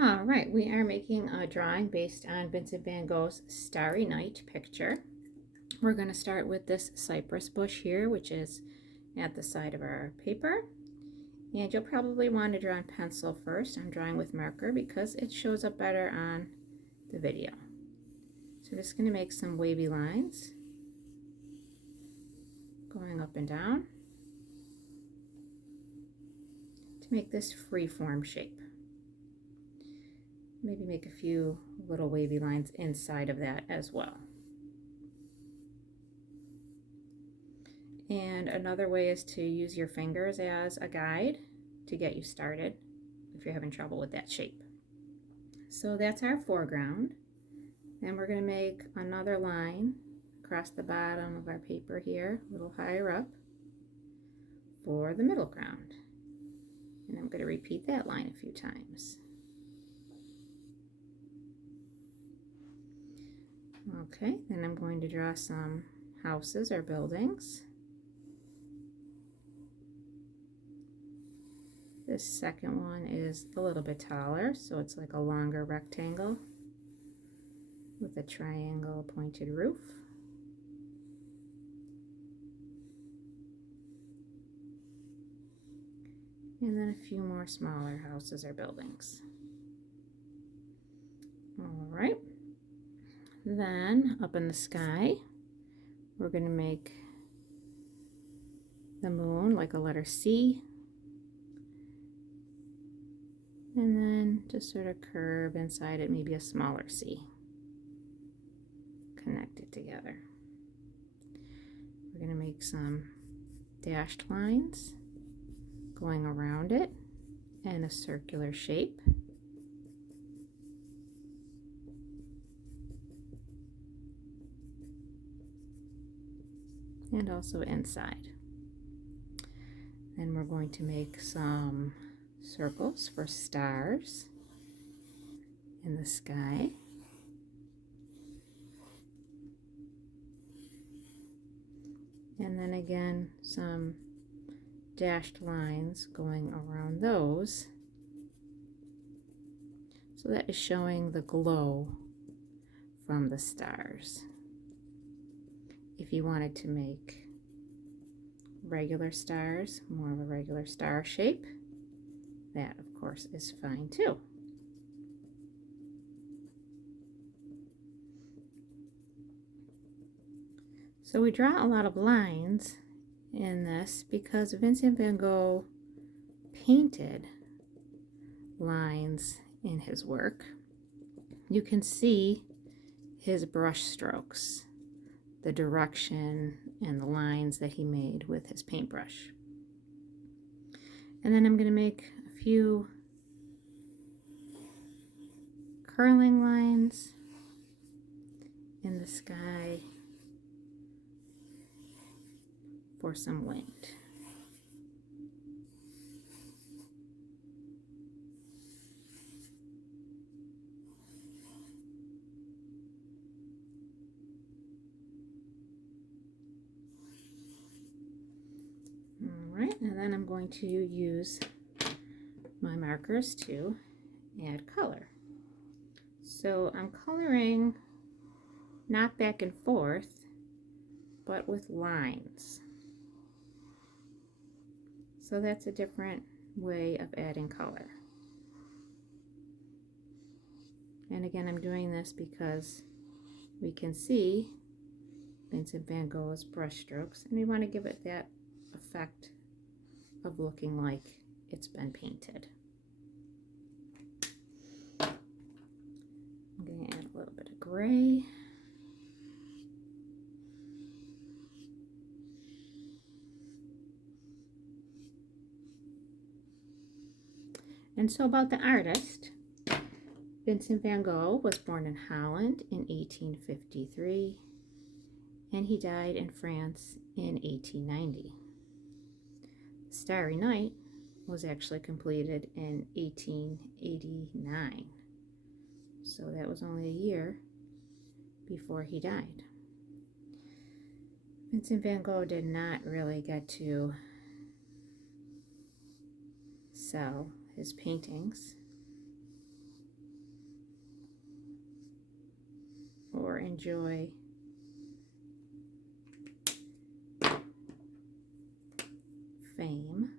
All right, we are making a drawing based on Vincent van Gogh's Starry Night picture. We're going to start with this cypress bush here, which is at the side of our paper. And you'll probably want to draw in pencil first. I'm drawing with marker because it shows up better on the video. So I'm just going to make some wavy lines going up and down to make this free-form shape. Maybe make a few little wavy lines inside of that as well. And another way is to use your fingers as a guide to get you started if you're having trouble with that shape. So that's our foreground. Then we're going to make another line across the bottom of our paper here, a little higher up, for the middle ground. And I'm going to repeat that line a few times. Okay, then I'm going to draw some houses or buildings. This second one is a little bit taller, so it's like a longer rectangle with a triangle pointed roof. And then a few more smaller houses or buildings. All right. Then up in the sky, we're going to make the moon like a letter C. And then just sort of curve inside it, maybe a smaller C. Connect it together. We're going to make some dashed lines going around it in a circular shape. And also inside. Then we're going to make some circles for stars in the sky. And then again, some dashed lines going around those. So that is showing the glow from the stars. If you wanted to make regular stars, more of a regular star shape, that of course is fine too. So we draw a lot of lines in this because Vincent van Gogh painted lines in his work. You can see his brush strokes, the direction and the lines that he made with his paintbrush. And then I'm going to make a few curling lines in the sky for some wind. Alright, and then I'm going to use my markers to add color. So I'm coloring not back and forth, but with lines. So that's a different way of adding color. And again, I'm doing this because we can see Vincent van Gogh's brush strokes, and we want to give it that effect of looking like it's been painted. I'm going to add a little bit of gray. And so about the artist, Vincent van Gogh was born in Holland in 1853, and he died in France in 1890. Starry Night was actually completed in 1889. So that was only a year before he died. Vincent van Gogh did not really get to sell his paintings enjoy fame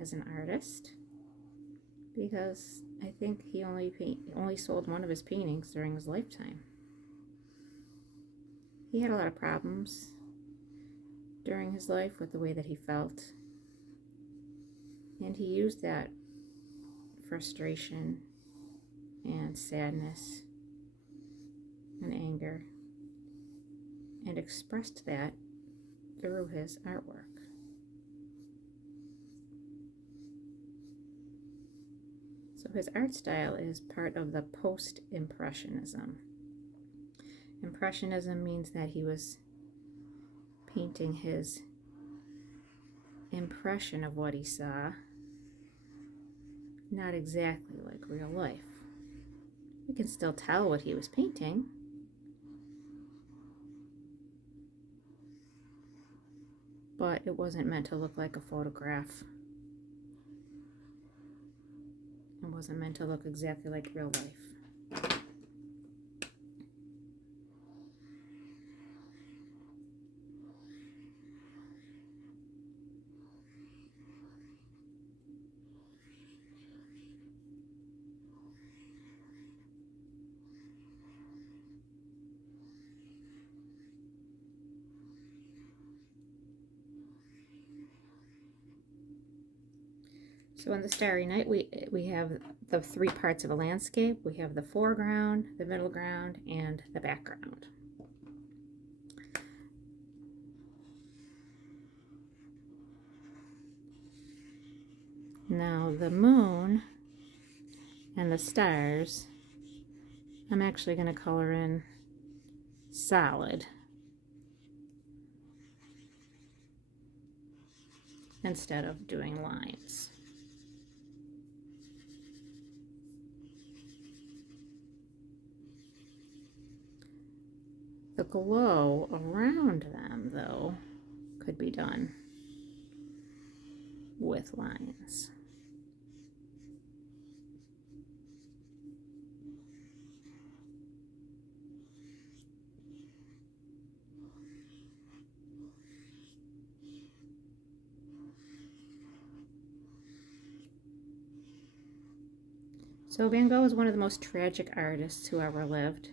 as an artist, because I think he only sold one of his paintings during his lifetime. He had a lot of problems during his life with the way that he felt, and he used that frustration and sadness and anger and expressed that through his artwork. So his art style is part of the post-impressionism. Impressionism means that he was painting his impression of what he saw, not exactly like real life. We can still tell what he was painting, but it wasn't meant to look like a photograph. It wasn't meant to look exactly like real life. So in the Starry Night, we have the three parts of a landscape. We have the foreground, the middle ground, and the background. Now the moon and the stars, I'm actually going to color in solid instead of doing lines. The glow around them, though, could be done with lines. So Van Gogh is one of the most tragic artists who ever lived.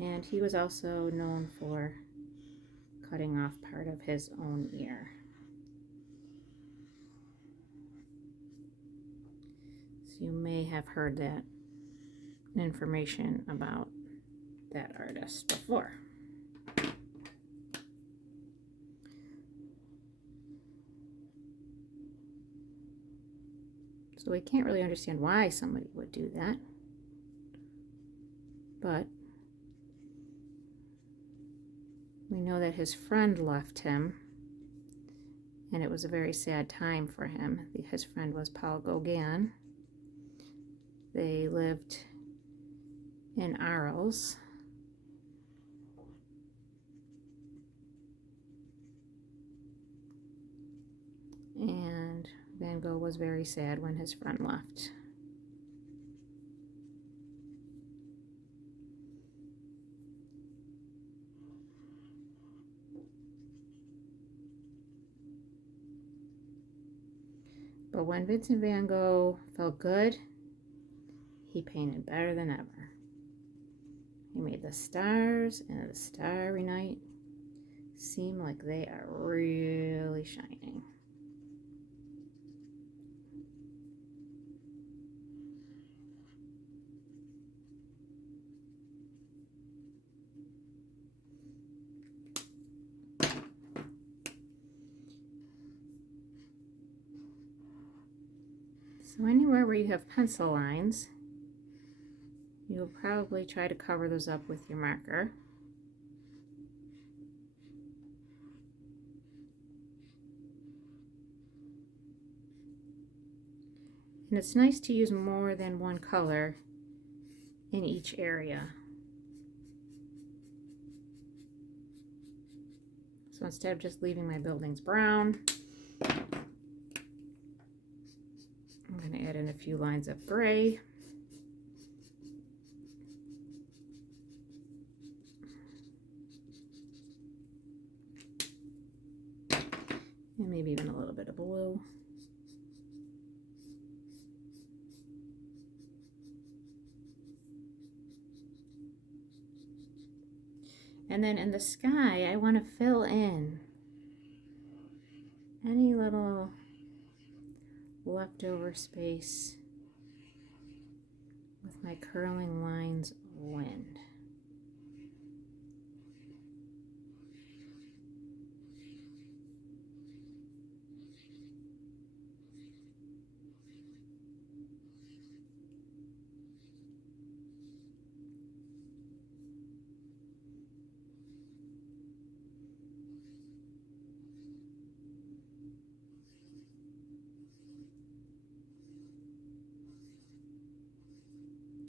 And he was also known for cutting off part of his own ear. So you may have heard that information about that artist before. So we can't really understand why somebody would do that, but we know that his friend left him, and it was a very sad time for him. His friend was Paul Gauguin. They lived in Arles. And Van Gogh was very sad when his friend left. But when Vincent van Gogh felt good, he painted better than ever. He made the stars and the Starry Night seem like they are really shining. So anywhere where you have pencil lines, you'll probably try to cover those up with your marker. And it's nice to use more than one color in each area. So instead of just leaving my buildings brown, I'm going to add in a few lines of gray. blue. And then in the sky, I want to fill in any little leftover space with my curling lines of wind.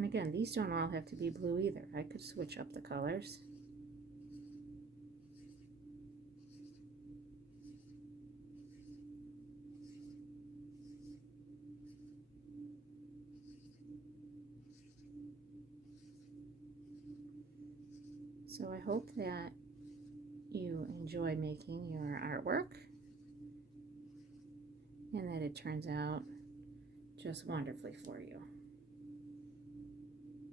And again, these don't all have to be blue either. I could switch up the colors. So I hope that you enjoy making your artwork and that it turns out just wonderfully for you.